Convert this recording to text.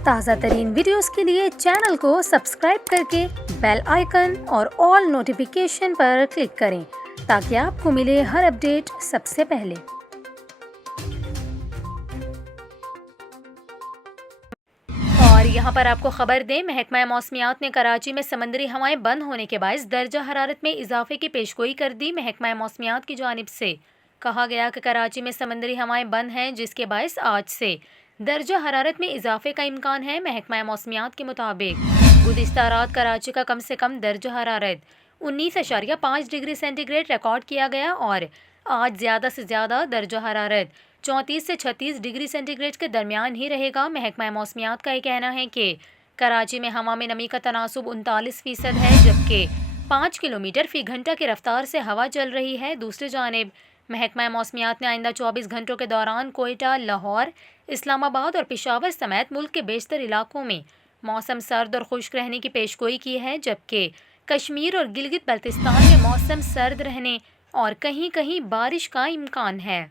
ताज़ा तरीन वीडियोस के लिए चैनल को सब्सक्राइब करके बेल आइकन और ऑल नोटिफिकेशन पर क्लिक करें ताकि आपको मिले हर अपडेट सबसे पहले। और यहाँ पर आपको खबर दें, महकमा मौसमियात ने कराची में समंदरी हवाएं बंद होने के बायस दर्जा हरारत में इजाफे की पेशगोई कर दी। महकमा मौसमियात की जानिब से कहा गया कि कराची में समंदरी हवाएं बंद हैं, जिसके बायस आज से दर्जा हरारत में इजाफे का इम्कान है। महकमा मौसमियात के मुताबिक गुज़िश्ता रात कराची का कम से कम दर्जा हरारत 19.5 डिग्री सेंटीग्रेड रिकॉर्ड किया गया और आज ज़्यादा से ज़्यादा दर्जा हरारत 34 से 36 डिग्री सेंटीग्रेड के दरमियान ही रहेगा। महकमा मौसमियात का ये कहना है कि कराची में हवा में नमी का तनासुब 39% है, जबकि 5 किलोमीटर फी घंटा की रफ्तार से हवा चल रही है। दूसरी जानिब महकमा मौसमियात ने आइंदा 24 घंटों के दौरान कोयटा, लाहौर, इस्लामाबाद और पेशावर समेत मुल्क के बेशतर इलाकों में मौसम सर्द और खुश्क रहने की पेशगोई की है, जबकि कश्मीर और गिलगित बल्तिस्तान में मौसम सर्द रहने और कहीं कहीं बारिश का इम्कान है।